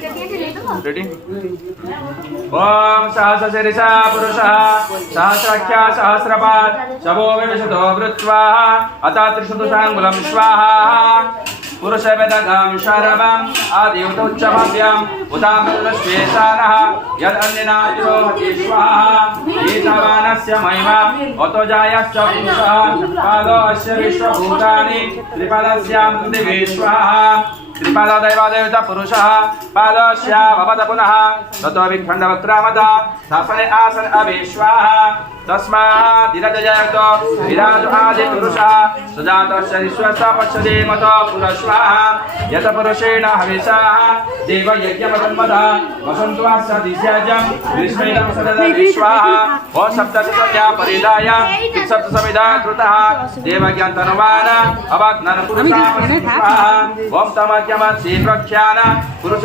ready ओम सहस्रशीर्षा पुरुषः सहस्राख्या सहस्रपात् शवो विशतो वृत्वा अता त्रिशतुषाङ्गुलं स्वाहा पुरुषवेदगां शरवम् आदिवतोच्चभाव्यम् उदामृतश्वेशानः यदन्यनातिरो हति स्वाहा एतावानस्य महिमा अतो जायश्च पुरुषः पादो अस्य विश्वभूतानि त्रिपदस्यां पृथिवी स्वाहा त्रिपाद दैवादेवता पुरुषः पादस्य भवत पुनः ततो विखण्डवक्रामता शासने आसन अविश्वाहा तस्मात् धीरजयतो विराजो आदि पुरुषः सुजातस्य विश्वस्य पश्यति मतो पुरस्वाहा यत पुरुषेण हविषः देवयज्ञमदन्मतः वसन्तुवास्य दिश्याजं ग्रीष्मेदं सददविश्वाहा ओ सप्तशतया परिदाय सप्तसमिधा कृतः देवज्ञान्तनुमान अवज्ञान पुरुषः ओम तमज्ञमत् श्रीप्रख्यान पुरुष